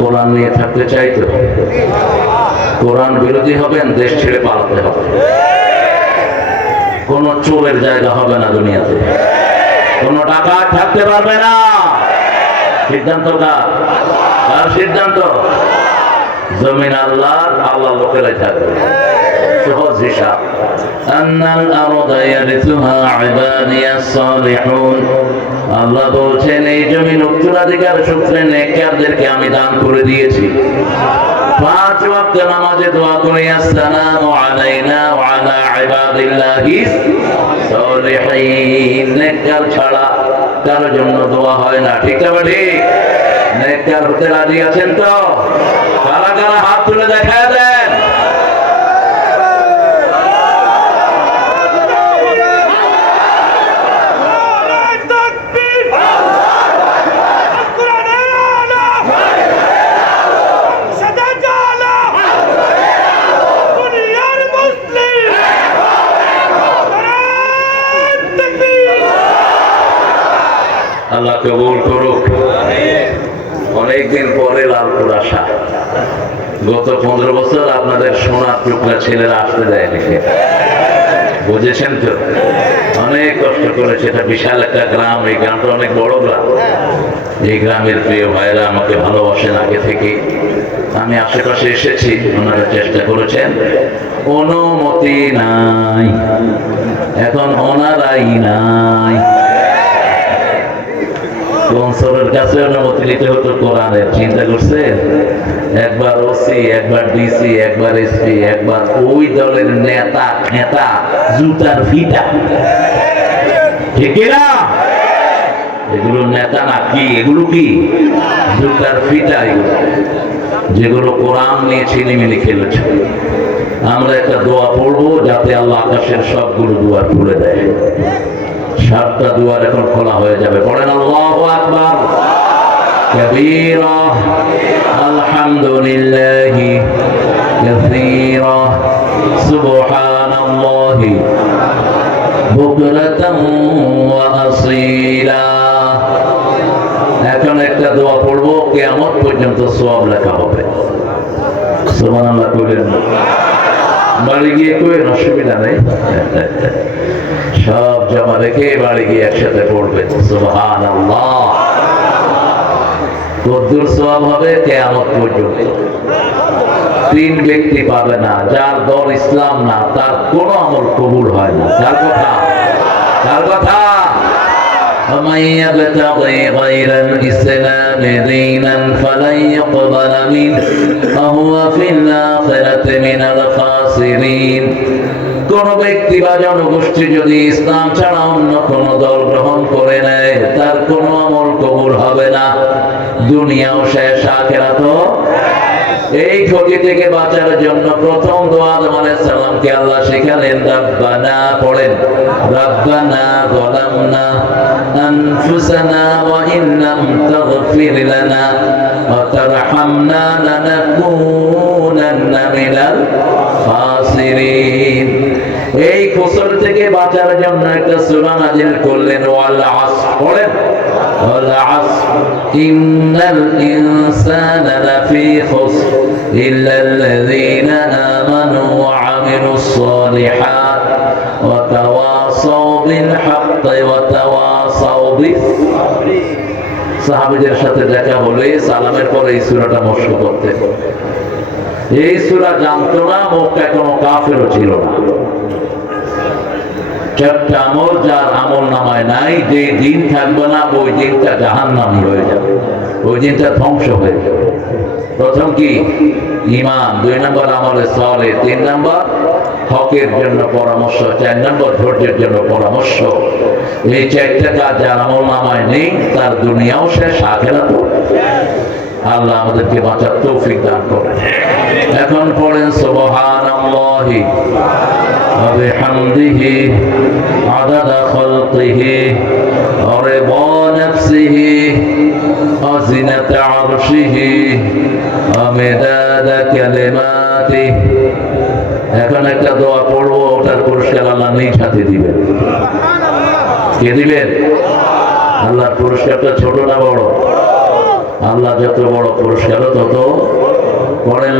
কোরআন নিয়ে থাকতে চাইতো, কোরআন বিরোধী হবেন, দেশ ছেড়ে পালাতে হবে। কোন চোরের জায়গা হবে না দুনিয়াতে, কোন টাকা থাকতে পারবে না। সিদ্ধান্ত কার? কার সিদ্ধান্ত? জমিন আল্লাহর, আল্লাহ লোকেরাই থাকবে। সহজ হিসাব। আন্নাল আরদা ইয়ারিসুহা ইবাদিয়াস সালিহুন। আল্লাহ বলছেন এই জমিন উত্তরাধিকার সূত্রে নেককারদেরকে আমি দান করে দিয়েছি। 5 ওয়াক্ত নামাজে দোয়া করে আসসালামু আলাইনা ওয়া আলা ইবাদিল্লাহিস সালিহিন। নেককার ছাড়া কারোর জন্য দোয়া হয় না। ঠিক না ঠিক? নেককার হতে রাজি আছেন তো? কারা কারা হাত তুলে দেখা দেন। আল্লাহ কবুল করুক। অনেকদিন পরে লালপুর আসা। গত 15 বছর আপনাদের সোনার টুকরা ছেলেরা আসতে দেয়নি, বুঝেছেন তো? অনেক কষ্ট করেছে। এটা বিশাল একটা গ্রাম, এই গ্রামটা অনেক বড় গ্রাম। এই গ্রামের প্রিয় ভাইরা আমাকে ভালোবাসেন আগে থেকে। আমি আশেপাশে এসেছি, ওনারা চেষ্টা করেছেন। অনুমতি নাই, এখন ওনারাই নাই। কনসলের কাছে অনুমতি নিতে হতো কোরআনের। চিন্তা করছেন? একবার ওসি, একবার ডিসি, একবার এসপি, একবার ওই দলের নেতা খেতা, জুতার ফিটা। ঠিক না? এগুলো নেতা না, কি এগুলো? কি জুতার ফিটা এগুলো, যেগুলো কোরআন নিয়ে ছিনিমিনি খেলেছে। আমরা একটা দোয়া পড়বো যাতে আল্লাহ আকাশের সবগুলো দুয়ার খুলে দেয়। 7টা দুয়ার এখন খোলা হয়ে যাবে। পড়েন আল্লাহু আকবার কাবীরা, আলহামদুলিল্লাহি কাসীরা, সুবহানাল্লাহি বুকরাতান ওয়া আসীলা। এখন একটা দোয়া পড়বো, কিয়ামত পর্যন্ত সওয়াব লেখা হবে। সুবহানাল্লাহ কইলেন, বাড়ি গিয়ে কইেন, অসুবিধা নেই। সব জমা রেখে বাড়ি গিয়ে একসাথে পড়বেন। সুবহানাল্লাহ। কদ্দুর সওয়াব হবে কিয়ামত পর্যন্ত। 3 ব্যক্তি পাবে না, যার দল ইসলাম না, তার কোন আমল কবুল হয় না। কার কথা? কার কথা? ومن يبتغي غير الإسلام دينا فلن يقبل منه وهو في الآخرة من الخاسرين। কোন ব্যক্তি বা জনগোষ্ঠী যদি ইসলাম ছাড়া অন্য কোন দল গ্রহণ করে নেয়, তার কোন আমল কবুল হবে না। দুনিয়াও শেষ, আখিরাতও। এই ক্ষতি থেকে বাঁচার জন্য প্রথম দোয়া আদম আলাইহিস সালামকে আল্লাহ শেখালেন, রব্বানা। পড়েন, রব্বানা যালামনা আনফুসানা ওয়া ইন লাম তাগফির লানা ওয়া তারহামনা লানাকুনান্না মিনাল খাসিরিন। এই কুসর থেকে বাঁচার জন্য একটা সূরা নাযিল করলেন, ওয়াল আসর। পড়েন, ওয়াল আসর ইন্নাল ইনসানা লাফি খুসর ইল্লাল্লাযীনা আমানু ওয়া আমিলুস সালিহাত ওয়া তাওয়াসাউ বিল হাক্কি ওয়া তাওয়াসাউ বিস সাবর। সাহাবীদের সাথে দেখা হলে সালামের পরে এই সূরাটা মস্ক করতে। এই সূরা জানতো না, মক্কায় কোনো কাফেরও ছিল না। 4টা আমল যার আমল নামায় নাই, যে দিন থাকবে না ওই দিনটা জাহান্নামী হয়ে যাবে, ওই দিনটা ধ্বংস হয়ে যাবে। প্রথম কি? ঈমান। 2 নম্বর আমলে সালেহ। 3 নম্বর হকের জন্য পরামর্শ। 4 নম্বর ধৈর্যের জন্য পরামর্শ। এই 4টা কাজ যার আমল নামায় নেই, তার দুনিয়াও শেষ, আখিরাতও। আল্লাহ আমাদেরকে বাঁচার তৌফিক দান করেন। এখন পড়েন, সুবহানাল্লাহি ওয়া বিহামদিহি আদাদা খালকিহি ওয়া রিদা নাফসিহি ওয়া জিনাতা আরশিহি ওয়া মিদাদা কালিমাতিহি। এখন একটা দোয়া পড়বো, ওটার পুরস্কার আল্লাহ নিজ হাতে দিবেন। কে দিবেন? আল্লাহর পুরস্কারটা ছোট না বড়? আল্লাহ যত বড় পুরস্কারও তত করেন।